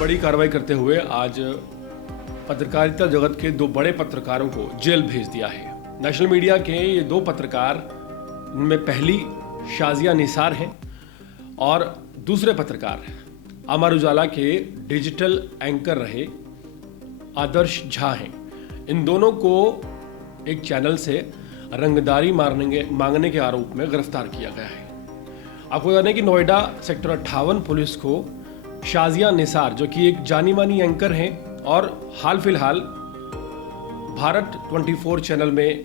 बड़ी कार्रवाई करते हुए आज पत्रकारिता जगत के दो बड़े पत्रकारों को जेल भेज दिया है। नेशनल मीडिया के ये दो पत्रकार, इनमें पहली शाजिया निसार हैं और दूसरे पत्रकार अमर उजाला के डिजिटल एंकर रहे आदर्श झा हैं। इन दोनों को एक चैनल से रंगदारी मांगने के आरोप में गिरफ्तार किया गया है। आपको जाने कि नोएडा सेक्टर 58 पुलिस को शाजिया निसार, जो कि एक जानी मानी एंकर हैं और हाल फिलहाल भारत 24 चैनल में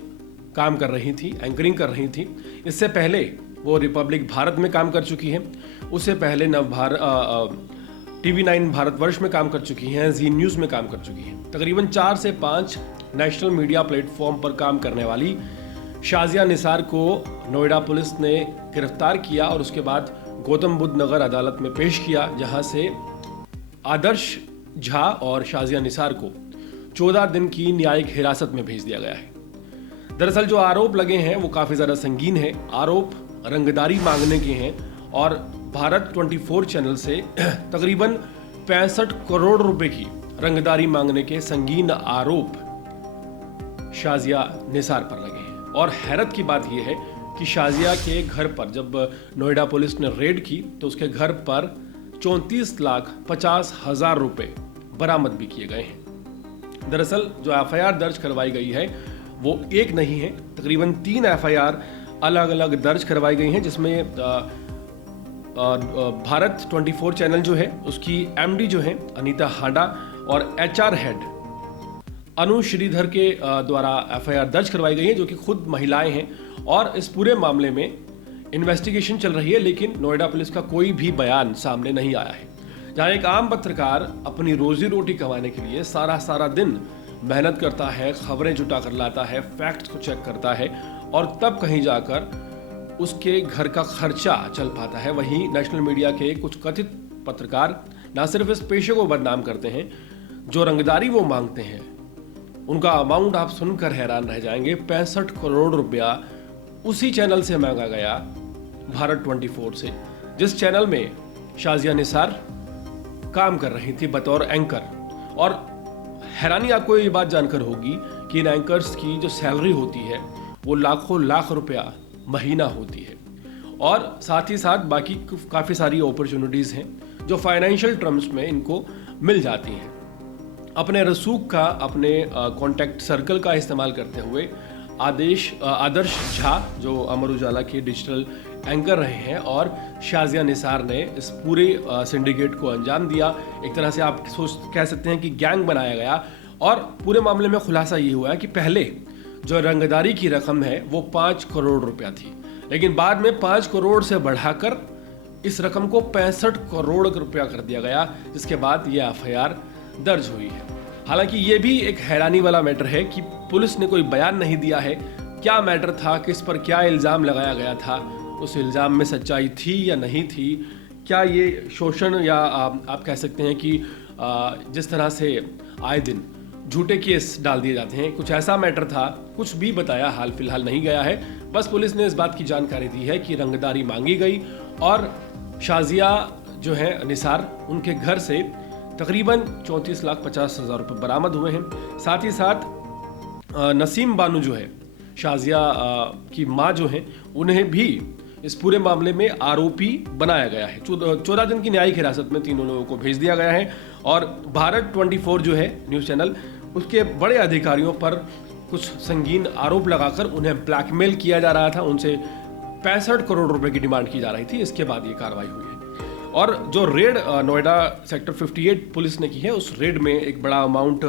काम कर रही थी, एंकरिंग कर रही थी। इससे पहले वो रिपब्लिक भारत में काम कर चुकी हैं, उससे पहले TV9 भारतवर्ष में काम कर चुकी हैं, जी न्यूज़ में काम कर चुकी हैं। तकरीबन 4 से 5 नेशनल मीडिया प्लेटफॉर्म पर काम करने वाली शाजिया निसार को नोएडा पुलिस ने गिरफ्तार किया और उसके बाद गौतम बुद्ध नगर अदालत में पेश किया, जहां से आदर्श झा और शाजिया निसार को 14 दिन की न्यायिक हिरासत में भेज दिया गया है। दरअसल जो आरोप लगे हैं वो काफ़ी ज़्यादा संगीन है। आरोप रंगदारी मांगने के हैं और भारत 24 चैनल से तकरीबन 65 करोड़ रुपए की रंगदारी मांगने के संगीन आरोप शाजिया निसार पर लगे हैं। और हैरत की बात यह है कि शाजिया के घर पर जब नोएडा पुलिस ने रेड की तो उसके घर पर 34,50,000 रुपए बरामद भी किए गए हैं। दरअसल जो FIR दर्ज करवाई गई है वो एक नहीं है, तकरीबन 3 FIR अलग अलग दर्ज करवाई गई हैं, जिसमें भारत 24 चैनल जो है उसकी MD जो है अनीता हांडा और HR हेड अनु श्रीधर के द्वारा FIR दर्ज करवाई गई है, जो कि खुद महिलाएं हैं। और इस पूरे मामले में इन्वेस्टिगेशन चल रही है, लेकिन नोएडा पुलिस का कोई भी बयान सामने नहीं आया है। जहां एक आम पत्रकार अपनी रोजी रोटी कमाने के लिए सारा दिन मेहनत करता है, खबरें जुटा कर लाता है, फैक्ट्स को चेक करता है और तब कहीं जाकर उसके घर का खर्चा चल पाता है, वहीं नेशनल मीडिया के कुछ कथित पत्रकार न सिर्फ इस पेशे को बदनाम करते हैं, जो रंगदारी वो मांगते हैं उनका अमाउंट आप सुनकर हैरान रह जाएंगे। 65 करोड़ रुपया उसी चैनल से मांगा गया, भारत 24 से, जिस चैनल में शाजिया निसार काम कर रही थी बतौर एंकर। और हैरानी आपको ये बात जानकर होगी कि इन एंकर्स की जो सैलरी होती है वो लाखों लाख रुपया महीना होती है। और साथ ही साथ बाकी काफ़ी सारी अपॉर्चुनिटीज़ हैं जो फाइनेंशियल टर्म्स में इनको मिल जाती हैं। अपने रसूख का, अपने कॉन्टैक्ट सर्कल का इस्तेमाल करते हुए आदर्श झा, जो अमर उजाला के डिजिटल एंकर रहे हैं, और शाजिया निसार ने इस पूरे सिंडिकेट को अंजाम दिया। एक तरह से आप कह सकते हैं कि गैंग बनाया गया। और पूरे मामले में खुलासा ये हुआ है कि पहले जो रंगदारी की रकम है वो 5 करोड़ रुपया थी, लेकिन बाद में 5 करोड़ से बढ़ाकर इस रकम को 65 करोड़ रुपया कर दिया गया, जिसके बाद ये FIR दर्ज हुई है। हालांकि ये भी एक हैरानी वाला मैटर है कि पुलिस ने कोई बयान नहीं दिया है। क्या मैटर था, किस पर क्या इल्ज़ाम लगाया गया था, उस इल्ज़ाम में सच्चाई थी या नहीं थी, क्या ये शोषण, या आप कह सकते हैं कि जिस तरह से आए दिन झूठे केस डाल दिए जाते हैं, कुछ ऐसा मैटर था, कुछ भी बताया हाल फिलहाल नहीं गया है। बस पुलिस ने इस बात की जानकारी दी है कि रंगदारी मांगी गई और शाजिया जो है निसार, उनके घर से तकरीबन 34,50,000 रुपये बरामद हुए हैं। साथ ही साथ नसीम बानू जो है शाजिया की माँ जो हैं, उन्हें भी इस पूरे मामले में आरोपी बनाया गया है। 14 दिन की न्यायिक हिरासत में तीनों लोगों को भेज दिया गया है। और भारत 24 जो है न्यूज़ चैनल, उसके बड़े अधिकारियों पर कुछ संगीन आरोप लगाकर उन्हें ब्लैकमेल किया जा रहा था, उनसे 65 करोड़ रुपए की डिमांड की जा रही थी। इसके बाद ये कार्रवाई हुई है। और जो रेड नोएडा सेक्टर 58 पुलिस ने की है, उस रेड में एक बड़ा अमाउंट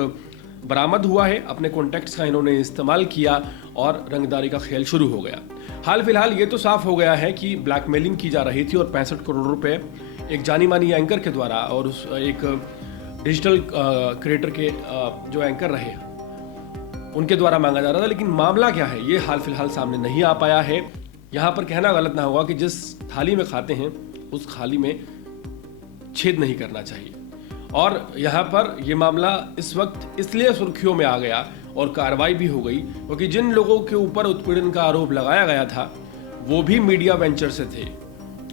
बरामद हुआ है। अपने कॉन्टैक्ट्स का इन्होंने इस्तेमाल किया और रंगदारी का खेल शुरू हो गया। हाल फिलहाल ये तो साफ हो गया है कि ब्लैकमेलिंग की जा रही थी और 65 करोड़ रुपए एक जानी मानी एंकर के द्वारा और उस एक डिजिटल क्रिएटर के जो एंकर रहे उनके द्वारा मांगा जा रहा था। लेकिन मामला क्या है ये हाल फिलहाल सामने नहीं आ पाया है। यहाँ पर कहना गलत ना होगा कि जिस थाली में खाते हैं उस थाली में छेद नहीं करना चाहिए। और यहाँ पर ये मामला इस वक्त इसलिए सुर्खियों में आ गया और कार्रवाई भी हो गई क्योंकि जिन लोगों के ऊपर उत्पीड़न का आरोप लगाया गया था वो भी मीडिया वेंचर से थे।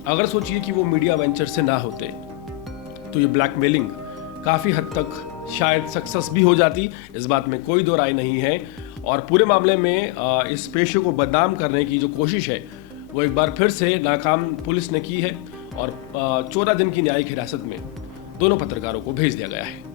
अगर सोचिए कि वो मीडिया वेंचर से ना होते तो ये ब्लैकमेलिंग काफ़ी हद तक शायद सक्सेस भी हो जाती, इस बात में कोई दो राय नहीं है। और पूरे मामले में इस पेशे को बदनाम करने की जो कोशिश है वो एक बार फिर से नाकाम पुलिस ने की है और 14 दिन की न्यायिक हिरासत में दोनों पत्रकारों को भेज दिया गया है।